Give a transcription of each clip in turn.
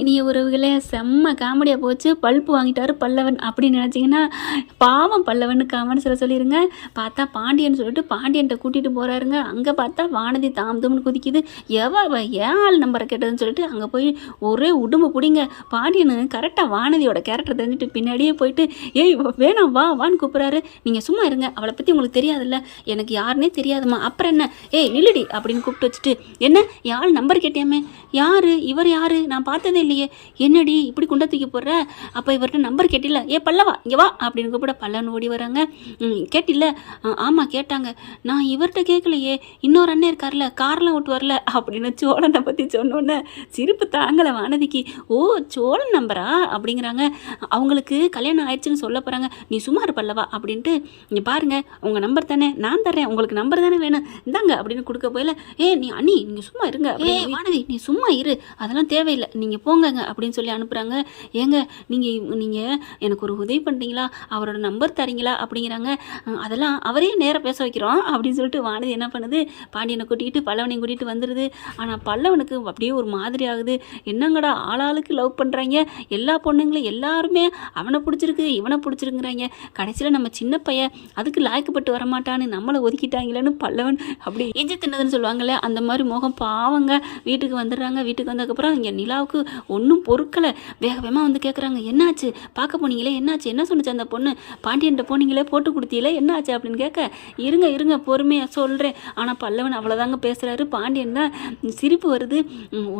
இனிய உறவுகளே செம்ம காமெடியாக போச்சு. பல்ப்பு வாங்கிட்டாரு பல்லவன் அப்படின்னு நினச்சிங்கன்னா, பாவம் பல்லவன்னு கமெண்ட்ஸில் சொல்லிடுங்க. பார்த்தா பாண்டியன் சொல்லிட்டு பாண்டியன்ட்ட கூட்டிகிட்டு போகிறாருங்க. அங்கே பார்த்தா வானதி தாம் தும்னு குதிக்குது. ஏன் ஆள் நம்பரை கேட்டதுன்னு சொல்லிட்டு அங்கே போய் ஒரே உடும்பு பிடிங்க. பாண்டியனு கரெக்டாக வானதியோட கேரக்டர் தெரிஞ்சுட்டு பின்னாடியே போயிட்டு, ஏய் வேணாம் வா வான்னு கூப்பிட்றாரு. நீங்கள் சும்மா இருங்க, அவளை பற்றி உங்களுக்கு தெரியாதுல்ல, எனக்கு யாருன்னே தெரியாதுமா, அப்புறம் என்ன, ஏய் நில்லுடி அப்படின்னு கூப்பிட்டு வச்சுட்டு, என்ன என் ஆள் நம்பர் கேட்டியாமே, யார் இவர், யார் நான் பார்த்ததே இல்லையே, என்னடி இப்படி குண்டை தூக்கி போடுற, அப்போ இவர்கிட்ட நம்பர் கேட்டில்ல, ஏ பல்லவா இங்கே வா அப்படின்னு கூப்பிட பல்லவன் ஓடி வராங்க. கேட்டில்ல, ஆமாம் கேட்டாங்க, நான் இவர்கிட்ட கேட்கலையே, இன்னொரு அண்ணன் இருக்கார்ல கார்லாம் ஓட்டு வரல அப்படின்னு சோழனை பற்றி சொன்னோன்னே சிரிப்பு தாங்கலை வானதிக்கு. ஓ சோழன் நம்பரா அப்படிங்கிறாங்க. அவங்களுக்கு கல்யாணம் ஆயிடுச்சுன்னு சொல்ல போகிறாங்க. நீ சும்மா இரு பல்லவா அப்படின்ட்டு, இங்கே பாருங்க உங்கள் நம்பர் தானே நான் தர்றேன், உங்களுக்கு நம்பர் தானே வேணும் இந்தாங்க அப்படின்னு கொடுக்க போயில, நீ அண்ணி நீங்கள் சும்மா இருங்க, வானதி நீ சும்மா இரு, அதெல்லாம் தேவையில்லை நீங்கள் போங்கங்க அப்படின்னு சொல்லி அனுப்புகிறாங்க. ஏங்க நீங்கள் எனக்கு ஒரு உதவி பண்ணுறீங்களா, அவரோட நம்பர் தரீங்களா அப்படிங்கிறாங்க. அதெல்லாம் அவரே நேராக பேச வைக்கிறோம் அப்படின்னு சொல்லிட்டு வானதி என்ன பண்ணுது, பாண்டியனை கூட்டிகிட்டு பல்லவனையும் கூட்டிகிட்டு வந்துடுது. ஆனால் பல்லவனுக்கு அப்படியே ஒரு மாதிரி ஆகுது. என்னங்கடா ஆளாளுக்கு லவ் பண்ணுறாங்க, எல்லா பொண்ணுங்களும் எல்லாருமே அவனை பிடிச்சிருக்கு இவனை பிடிச்சிருக்குறாங்க, கடைசியில் நம்ம சின்ன பையன் அதுக்கு லாய்க்கப்பட்டு வரமாட்டான்னு நம்மளை ஒதுக்கிட்டாங்களேன்னு பல்லவன் அப்படி எஞ்சி தின்னதுன்னு சொல்லுவாங்கள்ல, அந்த மாதிரி முகம் பாவங்க. வீட்டுக்கு வந்துடுறாங்க. வீட்டுக்கு வந்ததுக்கப்புறம் இங்கே நிலாவுக்கு ஒன்றும் பொறுக்கலை. வேக வேகமாக வந்து கேட்குறாங்க, என்னாச்சு பார்க்க போனீங்களே, என்னாச்சு, என்ன சொன்னிச்சு அந்த பொண்ணு, பாண்டியன்ட்ட போனீங்களே போட்டு கொடுத்தீங்களே என்னாச்சு அப்படின்னு கேட்க, இருங்க பொறுமையாக சொல்கிறேன். ஆனால் பல்லவன் அவ்வளோதாங்க பேசுகிறாரு. பாண்டியன் தான் சிரிப்பு வருது.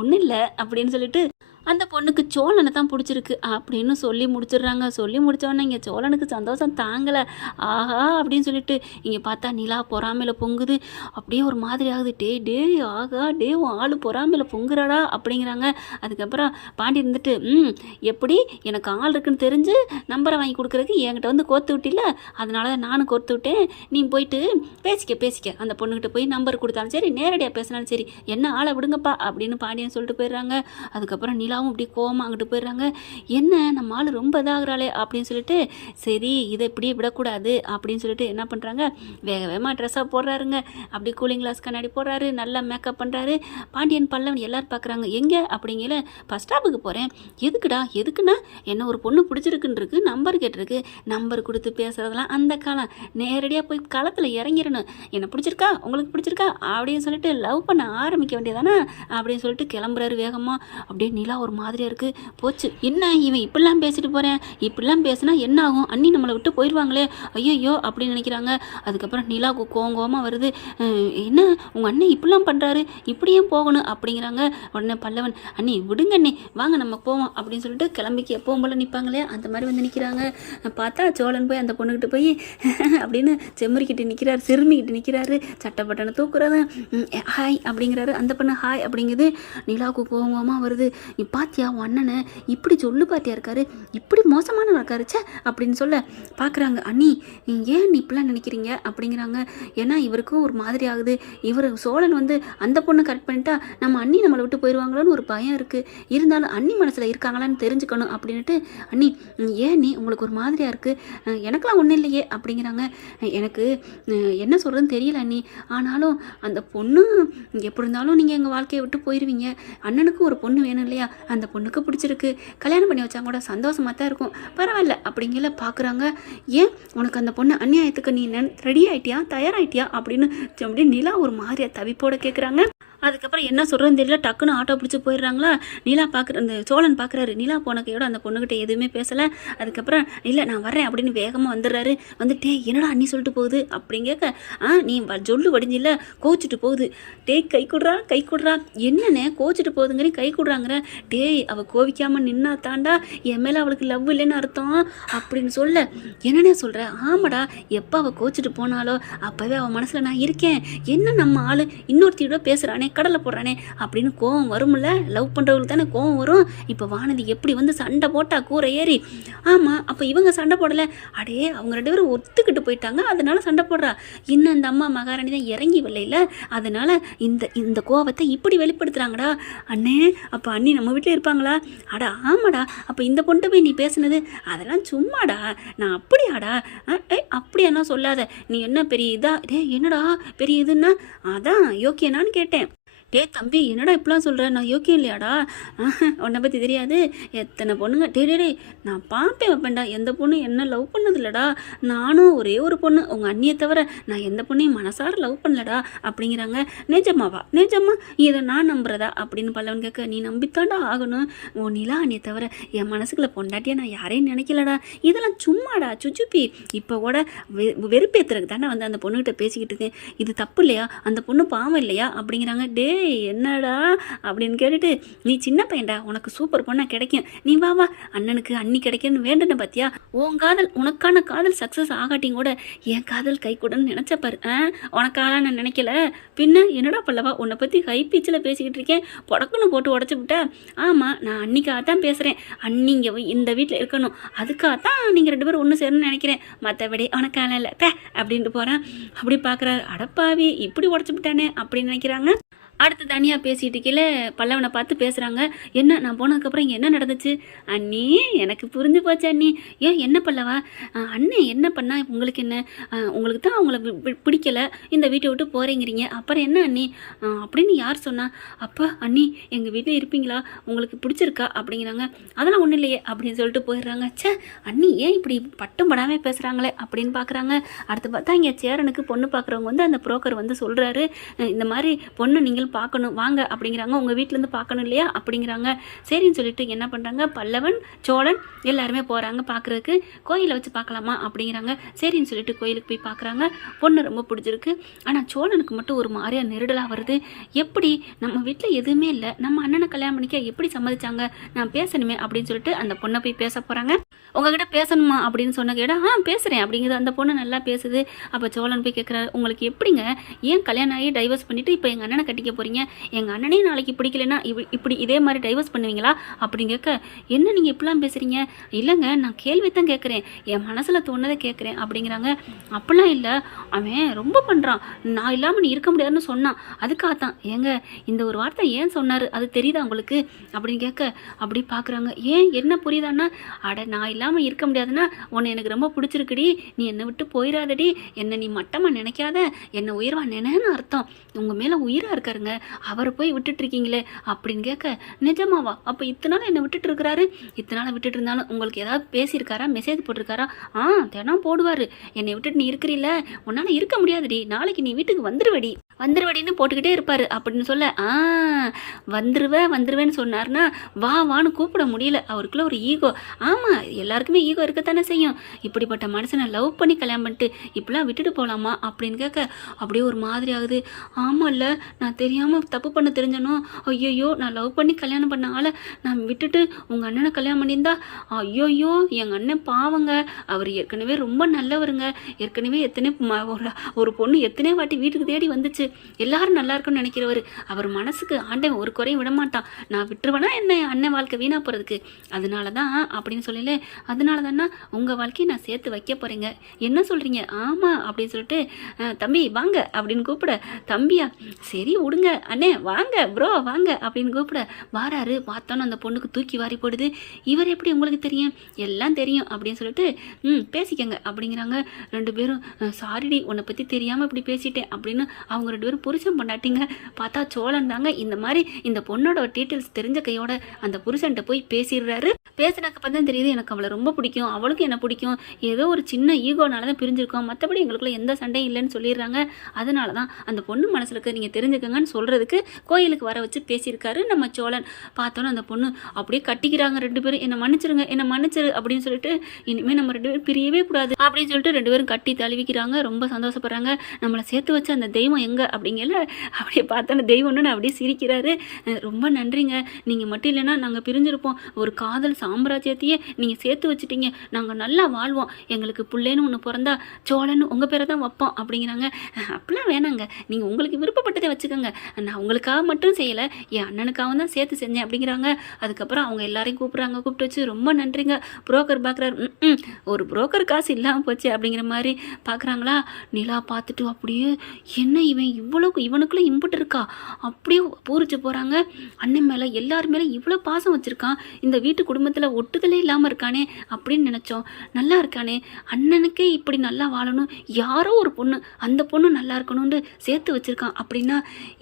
ஒன்றும் இல்லை அப்படின்னு சொல்லிட்டு, அந்த பொண்ணுக்கு சோழனை தான் பிடிச்சிருக்கு அப்படின்னு சொல்லி முடிச்சிடுறாங்க. சொல்லி முடித்தோடனே இங்கே சோழனுக்கு சந்தோஷம் தாங்கலை. ஆஹா அப்படின்னு சொல்லிட்டு இங்கே பார்த்தா நிலா பொறாமையில் பொங்குது. அப்படியே ஒரு மாதிரி ஆகுது. டே ஆகா டே உன் ஆள் பொறாமையில் பொங்குறாடா அப்படிங்கிறாங்க. அதுக்கப்புறம் பாண்டி இருந்துட்டு, எப்படி எனக்கு ஆள் இருக்குன்னு தெரிஞ்சு நம்பரை வாங்கி கொடுக்குறதுக்கு என்கிட்ட வந்து கோர்த்து விட்டில்ல, அதனால தான் நானும் கோர்த்து விட்டேன், நீ போயிட்டு பேசிக்க அந்த பொண்ணுக்கிட்ட போய் நம்பர் கொடுத்தாலும் சரி நேரடியாக பேசினாலும் சரி, என்ன ஆளை விடுங்கப்பா அப்படின்னு பாண்டியன் சொல்லிட்டு போயிடுறாங்க. அதுக்கப்புறம் நிலாவும் அப்படி கோவமாக அங்கிட்டு போயிடுறாங்க. என்ன நம்ம ஆள் ரொம்ப இதாகிறாளே அப்படின்னு சொல்லிட்டு, சரி இதை இப்படியே விடக்கூடாது அப்படின்னு சொல்லிட்டு என்ன பண்ணுறாங்க, வேகமாக ட்ரெஸ்ஸாக போடுறாருங்க. அப்படி கூலிங் கிளாஸ் கண்ணாடி போடுறாரு, நல்லா மேக்கப் பண்ணுறாரு. பாண்டியன் பல்லவன் எல்லோரும் பார்க்குறாங்க. எங்கே அப்படிங்கல, ஃபஸ்ட் ஸ்டாப்புக்கு போகிறேன். எதுக்குன்னா என்ன ஒரு பொண்ணு பிடிச்சிருக்குன்றிருக்கு, நம்பர் கேட்டிருக்கு, நம்பர் கொடுத்து பேசுகிறதெல்லாம் அந்த காலம், நேரடியாக போய் களத்தில் இறங்கிடணும், என்ன பிடிச்சிருக்கா உங்களுக்கு பிடிச்சிருக்கா அப்படின்னு சொல்லிட்டு லவ் பண்ண ஆரம்பிக்க வேண்டியதானே அப்படின்னு சொல்லிட்டு கிளம்புறாரு வேகமாக. அப்படியே நிலா ஒரு மாதிரியாக இருக்குது. போச்சு, என்ன இவன் இப்படிலாம் பேசிட்டு போகிறேன், இப்படிலாம் பேசினா என்ன ஆகும், அண்ணி நம்மளை விட்டு போயிடுவாங்களே ஐயோ அப்படின்னு நினைக்கிறாங்க. அதுக்கப்புறம் நிலாவுக்கு கோவமாக வருது. என்ன உங்கள் அண்ணன் இப்படிலாம் பண்ணுறாரு, இப்படியே போகணும் அப்படிங்கிறாங்க. உடனே பல்லவன், அண்ணி விடுங்க அண்ணி வாங்க நம்ம போவோம் அப்படின்னு சொல்லிட்டு கிளம்பிக்கு எப்பவும் போல் நிற்பாங்களே அந்த மாதிரி வந்து நிற்கிறாங்க. பார்த்தா சோழன் போய் அந்த பொண்ணுக்கிட்ட போய் அப்படின்னு செம்மறிக்கிட்டு நிற்கிறாரு, சிறுமிக்கிட்டு நிற்கிறாரு, சட்டப்பட்டனை தூக்குறது, ஹாய் அப்படிங்கிறாரு. அந்த பொண்ணு ஹாய் அப்படிங்குது. நிலாவுக்கு கோவமாக வருது. நீ பாத்தியா உன் அண்ணனை இப்படி சொல்லு பாத்தியா இருக்காரு, இப்படி மோசமான இருக்காரு சே அப்படின்னு சொல்ல பார்க்குறாங்க. அண்ணி ஏன் நீ இப்படிலாம் நினைக்கிறீங்க அப்படிங்கிறாங்க. ஏன்னா இவருக்கும் ஒரு மாதிரி ஆகுது. இவர் சோழன் வந்து அந்த பொண்ணு கட் பண்ணிட்டா நம்ம அண்ணி நம்மளை விட்டு போயிடுவாங்களோன்னு ஒரு பயம் இருக்குது, இருந்தாலும் அண்ணி மனசில் இருக்காங்களான்னு தெரிஞ்சுக்கணும் அப்படின்ட்டு, அண்ணி ஏன் நீ உங்களுக்கு ஒரு மாதிரியாக இருக்குது, எனக்கெல்லாம் ஒன்றும் இல்லையே அப்படிங்கிறாங்க. எனக்கு என்ன சொல்கிறதுன்னு தெரியல அண்ணி, ஆனாலும் அந்த பொண்ணு எப்படி இருந்தாலும் நீங்கள் எங்கள் வாழ்க்கையை விட்டு போயிடுவீங்க, அண்ணனுக்கு ஒரு பொண்ணு வேணும் இல்லையா, அந்த பொண்ணுக்கு பிடிச்சிருக்கு, கல்யாணம் பண்ணி வச்சா கூட சந்தோஷமாக தான் இருக்கும், பரவாயில்ல அப்படிங்கிற பார்க்குறாங்க. ஏன் உனக்கு அந்த பொண்ணு அநியாயத்துக்கு நீ ரெடி ஆகிட்டியா தயாராகிட்டியா அப்படின்னு அப்படி நிலா ஒரு மாதிரியாக தவிப்போட கேட்குறாங்க. அதுக்கப்புறம் என்ன சொல்கிறதுன்னு தெரியல, டக்குன்னு ஆட்டோ பிடிச்சி போயிடுறாங்களா. நிலா அந்த சோழன் பார்க்குறாரு. நிலா போன கையோட அந்த பொண்ணுக்கிட்ட எதுவுமே பேசலை. அதுக்கப்புறம் இல்லை நான் வரேன் அப்படின்னு வேகமாக வந்துடுறாரு. வந்துட்டே என்னடா அண்ணி சொல்லிட்டு போகுது அப்படின்னு கேட்க, நீ சொல்லு வடிஞ்சில்ல கோச்சிட்டு போகுது, கை கொடுறா என்னண்ணே கோச்சிட்டு போகுதுங்கிற கை கொடுறாங்கிற, அவள் கோவிக்காமல் நின்னா தாண்டா என் மேலே அவளுக்கு லவ் இல்லைன்னு அர்த்தம் அப்படின்னு சொல்ல, என்னண்ணே சொல்கிற, ஆமாடா எப்போ அவள் கோச்சிட்டு போனாலோ அப்போவே அவள் மனசில் நான் இருக்கேன், என்ன நம்ம ஆள் இன்னொருத்தியோட பேசுகிறானே கடலை போடுறானே அப்படின்னு கோவம் வரும்ல, லவ் பண்ணுறவங்களுக்கு தானே கோவம் வரும். இப்போ வானதி எப்படி வந்து சண்டை போட்டா கூரை ஏறி, ஆமாம் அப்போ இவங்க சண்டை போடலை, அடே அவங்க 2 பேரும் ஒத்துக்கிட்டு போயிட்டாங்க அதனால சண்டை போடுறா, இன்னும் அந்த அம்மா மகாராணி தான் இறங்கி வரல, அதனால இந்த கோவத்தை இப்படி வெளிப்படுத்துகிறாங்கடா. அண்ணே அப்போ அண்ணி நம்ம வீட்டில் இருப்பாங்களா, அடா ஆமாடா, அப்போ இந்த பொண்ணு போய் நீ பேசுனது அதெல்லாம் சும்மாடா, நான் அப்படியாடா, அப்படியானா சொல்லாத, நீ என்ன பெரிய இதா, என்னடா பெரிய இதுன்னா, அதான் யோக்கியனான்னு கேட்டேன், டேய் தம்பி என்னடா இப்படிலாம் சொல்கிற, நான் யோக்கியம் இல்லையாடா? உன்னை பற்றி தெரியாது, எத்தனை பொண்ணுங்க. டேய் நான் பார்ப்பேன் வைப்பேன்டா, எந்த பொண்ணு என்ன லவ் பண்ணது இல்லைடா, நானும் ஒரே ஒரு பொண்ணு உங்கள் அண்ணியை தவிர நான் எந்த பொண்ணையும் மனசார லவ் பண்ணலடா அப்படிங்கிறாங்க. நிஜமாவா? நிஜமா இதை நான் நம்புறதா அப்படின்னு பல்லவன் கேட்க, நீ நம்பித்தாண்டா ஆகணும், உன் நிலா அண்ணியை தவிர என் மனசுக்குள்ள பொண்டாட்டியா நான் யாரையும் நினைக்கலடா, இதெல்லாம் சும்மாடா சுச்சுப்பி, இப்போ கூட வெறுப்பேற்றுறதுக்கு தானே வந்து அந்த பொண்ணுகிட்ட பேசிக்கிட்டு இருக்கேன், இது தப்பு இல்லையா, அந்த பொண்ணு பாவம் இல்லையா அப்படிங்கிறாங்க. டேய் என்னடா அப்படின்னு கேட்டுட்டு, நீ சின்ன பையன்டா, உனக்கு சூப்பர் பொண்ணா கிடைக்கும், நீ வா வா அண்ணனுக்கு அண்ணி கிடைக்குன்னு வேண்டுன பார்த்தியா, உன் காதல் உனக்கான காதல் சக்ஸஸ் ஆகாட்டியும் கூட என் காதல் கை கூடன்னு நினச்சப்பாரு. உனக்காக நான் நினைக்கல, பின்ன என்னடா பல்லவா உன்னை பற்றி ஹை பீச்சில் பேசிக்கிட்டு இருக்கேன், புடக்குன்னு போட்டு உடச்சி விட்ட. ஆமாம் நான் அன்னிக்காக தான் பேசுகிறேன், அன்னிங்க இந்த வீட்டில் இருக்கணும், அதுக்காக தான் நீங்கள் 2 பேரும் ஒன்று சேரணும்னு நினைக்கிறேன், மற்றபடி உனக்கான இல்லை பே அப்படின்ட்டு போகிறேன். அப்படி பார்க்குறாரு, அடப்பாவி இப்படி உடச்சி விட்டானே அப்படின்னு நினைக்கிறாங்க. அடுத்து தனியாக பேசிகிட்டு கீழே பல்லவனை பார்த்து பேசுகிறாங்க. என்ன நான் போனதுக்கப்புறம் இங்கே என்ன நடந்துச்சு? அண்ணி எனக்கு புரிஞ்சு போச்சு அண்ணி. ஏன் என்ன பல்லவா? அண்ணே என்ன பண்ணா உங்களுக்கு என்ன? உங்களுக்கு தான் அவங்கள பிடிக்கலை, இந்த வீட்டை விட்டு போகிறேங்கிறீங்க, அப்புறம் என்ன அண்ணி அப்படின்னு யார் சொன்னா? அப்போ அண்ணி எங்கள் வீட்டில் இருப்பீங்களா, உங்களுக்கு பிடிச்சிருக்கா அப்படிங்கிறாங்க. அதெல்லாம் ஒன்றும் இல்லையே அப்படின்னு சொல்லிட்டு போயிடுறாங்க. சே அண்ணி ஏன் இப்படி பட்டும் படாமல் பேசுகிறாங்களே அப்படின்னு பார்க்குறாங்க. அடுத்து பார்த்தா இங்கே சேரனுக்கு பொண்ணு பார்க்குறவங்க வந்து அந்த புரோக்கர் வந்து சொல்கிறாரு, இந்த மாதிரி பொண்ணு நீங்கள் பார்க்கணும் வாங்க அப்படிங்கிறாங்க, உங்கள் வீட்டிலேருந்து பார்க்கணும் இல்லையா அப்படிங்கிறாங்க. சரின்னு சொல்லிட்டு என்ன பண்ணுறாங்க, பல்லவன் சோழன் எல்லாருமே போகிறாங்க பார்க்குறதுக்கு. கோயிலை வச்சு பார்க்கலாமா அப்படிங்கிறாங்க. சரின்னு சொல்லிட்டு கோயிலுக்கு போய் பார்க்குறாங்க. பொண்ணு ரொம்ப பிடிச்சிருக்கு. ஆனால் சோழனுக்கு மட்டும் ஒரு மாதிரியாக நெருடலாக வருது. எப்படி நம்ம வீட்டில் எதுவுமே இல்லை, நம்ம அண்ணனை கல்யாணம் பண்ணிக்க எப்படி சம்மதிச்சாங்க, நான் பேசணுமே அப்படின்னு சொல்லிட்டு அந்த பொண்ணை போய் பேச போகிறாங்க. உங்ககிட்ட பேசணுமா அப்படின்னு சொன்ன கேட்டா பேசுகிறேன் அப்படிங்கிறது. அந்த பொண்ணு நல்லா பேசுது. அப்போ சோழன் போய் கேட்குறாரு, உங்களுக்கு எப்படிங்க, ஏன் கல்யாணம் ஆகி டைவர்ஸ் பண்ணிவிட்டு இப்போ எங்கள் அண்ணனை கட்டிக்க போகிறீங்க, எங்கள் அண்ணனே நாளைக்கு பிடிக்கலன்னா இப்படி இதே மாதிரி டைவர்ஸ் பண்ணுவீங்களா அப்படின்னு கேட்க, என்ன நீங்கள் இப்படிலாம் பேசுகிறீங்க? இல்லைங்க நான் கேள்வி தான் கேட்குறேன், என் மனசில் தோணுதை கேட்குறேன் அப்படிங்கிறாங்க. அப்படிலாம் இல்லை, அவன் ரொம்ப பண்ணுறான், நான் இல்லாமல் நீ இருக்க முடியாதுன்னு சொன்னான், அதுக்காகத்தான். ஏங்க இந்த ஒரு வார்த்தை ஏன் சொன்னார் அது தெரியுதா உங்களுக்கு அப்படின்னு கேட்க, அப்படி பார்க்குறாங்க. ஏன் என்ன புரியுதான்னா, அட நான் இல்லாமல் இருக்க முடியாதுன்னா உன்னை எனக்கு ரொம்ப பிடிச்சிருக்குடி, நீ என்னை விட்டு போயிடாதடி, என்னை நீ மட்டமாக நினைக்காத, என்னை உயர்வா நினைன்னு அர்த்தம், உங்கள் மேலே உயிராக இருக்காருங்க, அவரை போய் விட்டுட்டு இருக்கீங்களே அப்படின்னு கேட்க, நிஜமாவா? அப்போ இத்தனால என்னை விட்டுட்டு இருக்கிறாரு, இத்தனால விட்டுட்டு இருந்தாலும் உங்களுக்கு ஏதாவது பேசியிருக்காரா, மெசேஜ் போட்டிருக்காரா? தினம் போடுவார், என்னை விட்டுட்டு நீ இருக்கிறீல்ல, உன்னால் இருக்க முடியாதுடி, நாளைக்கு நீ வீட்டுக்கு வந்துருவடின்னு போட்டுக்கிட்டே இருப்பார் அப்படின்னு சொல்ல, வந்துருவேன்னு சொன்னார்னா வா வான்னு கூப்பிட முடியல, அவருக்குள்ள ஒரு ஈகோ. ஆமாம் எல்லாருக்குமே ஈகோ இருக்கத்தானே செய்யும். இப்படிப்பட்ட மனுஷனை லவ் பண்ணி கல்யாணம் பண்ணிட்டு இப்படிலாம் விட்டுட்டு போகலாமா அப்படின்னு கேட்க, அப்படியே ஒரு மாதிரி ஆகுது. ஆமாம்ல நான் தெரியாமல் தப்பு பண்ண தெரிஞ்சனும், ஐயோயோ நான் லவ் பண்ணி கல்யாணம் பண்ண ஆளை நான் விட்டுட்டு உங்கள் அண்ணனை கல்யாணம் பண்ணியிருந்தா, ஐயோயோ எங்கள் அண்ணன் பாவங்க, அவர் ஏற்கனவே ரொம்ப நல்லவருங்க, ஏற்கனவே ஒரு பொண்ணு எத்தனை வாட்டி வீட்டுக்கு தேடி வந்துச்சு, எல்லாரும் நல்லா இருக்குன்னு நினைக்கிறவர், அவர் மனசுக்கு ஆண்டவன் ஒரு குறையும் விடமாட்டான், நான் விட்டுருவேனா என்ன அண்ணன் வாழ்க்கை வீணா போகிறதுக்கு, அதனால தான் அப்படின்னு சொல்லல, அதனால தானே உங்கள் வாழ்க்கையை நான் சேர்த்து வைக்க போகிறேங்க, என்ன சொல்கிறீங்க? ஆமாம் அப்படின்னு சொல்லிட்டு, தம்பி வாங்க அப்படின்னு கூப்பிட, தம்பியா சரி விடுங்க அண்ணே வாங்க ப்ரோ வாங்க அப்படின்னு கூப்பிட வாராரு. பார்த்தோன்னு அந்த பொண்ணுக்கு தூக்கி வாரி போடுது. இவர் எப்படி உங்களுக்கு தெரியும்? எல்லாம் தெரியும் அப்படின்னு சொல்லிட்டு பேசிக்கங்க அப்படிங்கிறாங்க. 2 பேரும் சாரிடி உன்னை பற்றி தெரியாமல் இப்படி பேசிட்டேன் அப்படின்னு அவங்க 2 பேரும் புருஷன் பண்ணாட்டிங்க. பார்த்தா சோழன் தாங்க இந்த மாதிரி இந்த பொண்ணோட டீட்டெயில்ஸ் தெரிஞ்ச கையோட அந்த புருஷன்கிட்ட போய் பேசிடுறாரு. பேசினக்கப்ப தான் தெரியுது எனக்கு அவளை ரொம்ப பிடிக்கும், அவளுக்கு என்ன பிடிக்கும், ஏதோ ஒரு சின்ன ஈகோனால தான் பிரிஞ்சிருக்கோம், மற்றபடி எங்களுக்குள்ள எந்த சண்டையும் இல்லைன்னு சொல்லிடுறாங்க. அதனால தான் அந்த பொண்ணு மனசில் இருக்க நீங்கள் தெரிஞ்சுக்கங்கன்னு சொல்கிறதுக்கு கோயிலுக்கு வர வச்சு பேசியிருக்காரு நம்ம சோழன். பார்த்தோன்னே அந்த பொண்ணு அப்படியே கட்டிக்கிறாங்க 2 பேரும், என்னை மன்னிச்சிருங்க என்னை மன்னிச்சிரு அப்படின்னு சொல்லிட்டு, இனிமேல் நம்ம 2 பேரும் பிரியவே கூடாது அப்படின்னு சொல்லிட்டு 2 பேரும் கட்டி தழுவிக்கிறாங்க. ரொம்ப சந்தோஷப்படுறாங்க. நம்மளை சேர்த்து வச்சு அந்த தெய்வம் எங்கே அப்படிங்கல அப்படியே பார்த்தோன்னே தெய்வம்னு அப்படியே சிரிக்கிறாரு. ரொம்ப நன்றிங்க, நீங்கள் மட்டும் இல்லைன்னா நாங்கள் பிரிஞ்சிருப்போம், ஒரு காதல் சாம்ராஜ்யத்தையே நீங்கள் சேர்த்து வச்சுட்டீங்க, நாங்கள் நல்லா வாழ்வோம், எங்களுக்கு பிள்ளைன்னு ஒன்று பிறந்தா சோழன்னு உங்கள் பேரை தான் வைப்போம் அப்படிங்கிறாங்க. அப்படிலாம் வேணாங்க, நீங்கள் உங்களுக்கு விருப்பப்பட்டதை வச்சுக்கோங்க, நான் உங்களுக்காக மட்டும் செய்யலை, என் அண்ணனுக்காக தான் சேர்த்து செஞ்சேன் அப்படிங்கிறாங்க. அதுக்கப்புறம் அவங்க எல்லாரையும் கூப்பிட்டு வச்சு ரொம்ப நன்றிங்க. புரோக்கர் பார்க்குறாரு, ஒரு புரோக்கர் காசு இல்லாமல் போச்சு அப்படிங்கிற மாதிரி பார்க்குறாங்களா. நிலா பார்த்துட்டு அப்படியே என்ன இவன் இவ்வளோக்கு இவனுக்குள்ளே இம்புட்டு இருக்கா அப்படியே பூரிச்சு போகிறாங்க. அண்ணன் மேலே எல்லார் மேலே இவ்வளோ பாசம் வச்சுருக்கான், இந்த வீட்டு குடும்பத்தில் ஒட்டுதலே இல்லாமல் இருக்கானே அப்படின்னு நினச்சோம். நல்லா இருக்கானே, அண்ணனுக்கே இப்படி நல்லா வாழணும், யாரோ ஒரு பொண்ணு அந்த பொண்ணு நல்லா இருக்கணும்னு சேர்த்து வச்சுருக்கான் அப்படின்னா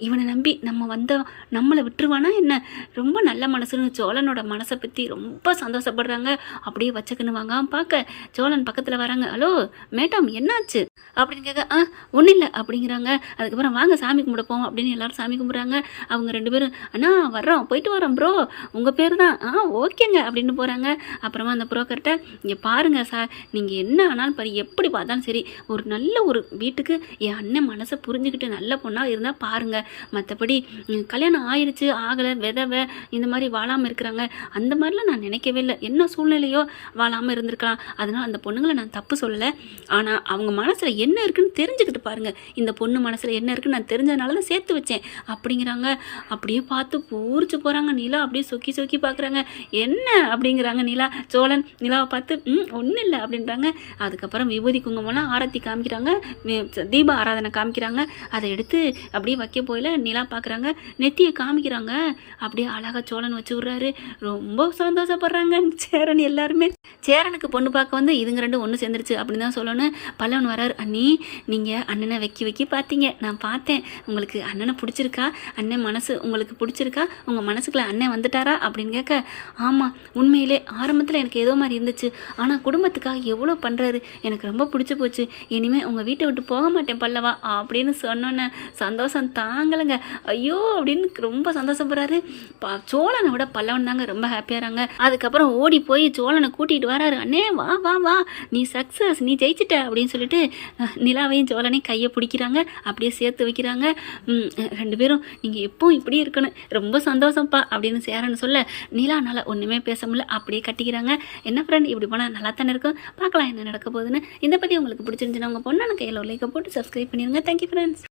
இவனை நம்பி நம்ம வந்தோம் நம்மளை விட்டுருவானா என்ன? ரொம்ப நல்ல மனசுன்னு சோழனோட மனசை பற்றி ரொம்ப சந்தோஷப்படுறாங்க. அப்படியே வச்சக்கன்னு வாங்க பார்க்க சோழன் பக்கத்தில் வராங்க. ஹலோ மேடம் என்னாச்சு அப்படின்னு கேட்க, ஒன்றும் இல்லை அப்படிங்கிறாங்க. அதுக்கப்புறம் வாங்க சாமி கும்பிட போவோம் அப்படின்னு எல்லாரும் சாமி கும்பிட்றாங்க. அவங்க 2 பேரும் அண்ணா வர்றோம், போயிட்டு வரோம் ப்ரோ, உங்கள் பேர் தான், ஓகேங்க அப்படின்னு போகிறாங்க. அப்புறமா அந்த ப்ரோக்கர்கிட்ட, இங்கே பாருங்கள் சார், நீங்கள் என்ன ஆனாலும் பாரு, எப்படி பார்த்தாலும் சரி, ஒரு நல்ல ஒரு வீட்டுக்கு என் அண்ணன் மனசை புரிஞ்சுக்கிட்டு நல்ல பொண்ணாக இருந்தால் பாருங்கள், மற்றபடி கல்யாணம் ஆயிடுச்சு ஆகலை விதவை இந்த மாதிரி வாழாமல் இருக்கிறாங்க அந்த மாதிரிலாம் நான் நினைக்கவே இல்லை. என்ன சூழ்நிலையோ வாழாமல் இருந்திருக்கலாம், அதனால் அந்த பொண்ணுங்களை நான் தப்பு சொல்லலை. ஆனால் அவங்க மனசில் என்ன இருக்குன்னு தெரிஞ்சுக்கிட்டு பாருங்கள், இந்த பொண்ணு மனசில் என்ன இருக்குன்னு நான் தெரிஞ்சதுனால தான் சேர்த்து வச்சேன் அப்படிங்கிறாங்க. அப்படியே பார்த்து பூரிச்சு போகிறாங்க. நிலா அப்படியே சொக்கி சொக்கி பார்க்குறாங்க. என்ன அப்படிங்கிறாங்க நிலா. சோழன் நிலாவை பார்த்து ஒன்றும் இல்லை அப்படின்றாங்க. அதுக்கப்புறம் விபூதி குங்குமம்லாம் ஆரத்தி காமிக்கிறாங்க, தீப ஆராதனை காமிக்கிறாங்க. அதை எடுத்து அப்படியே வைக்க போயில நிலா பார்க்குறாங்க, நெத்தியை காமிக்கிறாங்க. அப்படியே அழகாக சோழன் வச்சு விட்றாரு. ரொம்ப சந்தோஷப்படுறாங்க சேரன் எல்லாருமே. சேரனுக்கு பொண்ணு பார்க்க வந்து இதுங்க 2 ஒன்று சேர்ந்துருச்சு அப்படின்னு தான் சொல்லணும். பல்லவன் வராரு. அண்ணி நீங்கள் அண்ணனை வைக்கி பார்த்தீங்க, நான் பார்த்தேன், உங்களுக்கு அண்ணனை பிடிச்சிருக்கா, அண்ணன் மனசு உங்களுக்கு பிடிச்சிருக்கா, உங்கள் மனசுக்குள்ள அண்ணன் வந்துட்டாரா அப்படின்னு கேட்க, ஆமாம் உண்மையிலே ஆரம்பத்தில் எனக்கு ஏதோ மாதிரி இருந்துச்சு, ஆனால் குடும்பத்துக்காக எவ்வளோ பண்ணுறாரு, எனக்கு ரொம்ப பிடிச்சி போச்சு, இனிமேல் உங்கள் வீட்டை விட்டு போக மாட்டேன் பல்லவா அப்படின்னு சொன்னோன்னே சந்தோஷம் தாங்கலைங்க. ஐயோ அப்படின்னு ரொம்ப சந்தோஷப்படுறாரு. சோழனை விட பல்லவன் தாங்க ரொம்ப ஹாப்பியாகிறாங்க. அதுக்கப்புறம் ஓடி போய் சோழனை கூட்டிகிட்டு வராரு. அண்ணே வா வா வா, நீ சக்ஸஸ், நீ ஜெயிச்சிட்ட அப்படின்னு சொல்லிட்டு நிலாவையும் சோழனையும் கையை பிடிக்கிறாங்க, அப்படியே சேர்த்து வைக்கிறாங்க. 2 பேரும் நீங்கள் எப்பவும் இப்படி இருக்கணும், ரொம்ப சந்தோஷம்ப்பா அப்படின்னு சேரன்னு சொல்ல நிலானால ஒன்றுமே பேச முடியல, அப்படியே கட்டிக்கிறாங்க. என்ன ஃப்ரெண்ட் இப்படி போனால் நல்லா தானே இருக்கும், பார்க்கலாம் என்ன நடக்க போகுதுன்னு. இதை பற்றி உங்களுக்கு பிடிச்சிருந்துச்சுன்னா உங்கள் பொண்ணான கையில் ஒரு லைக்கை போட்டு சப்ஸ்கிரைப் பண்ணிடுங்க. Thank you friends.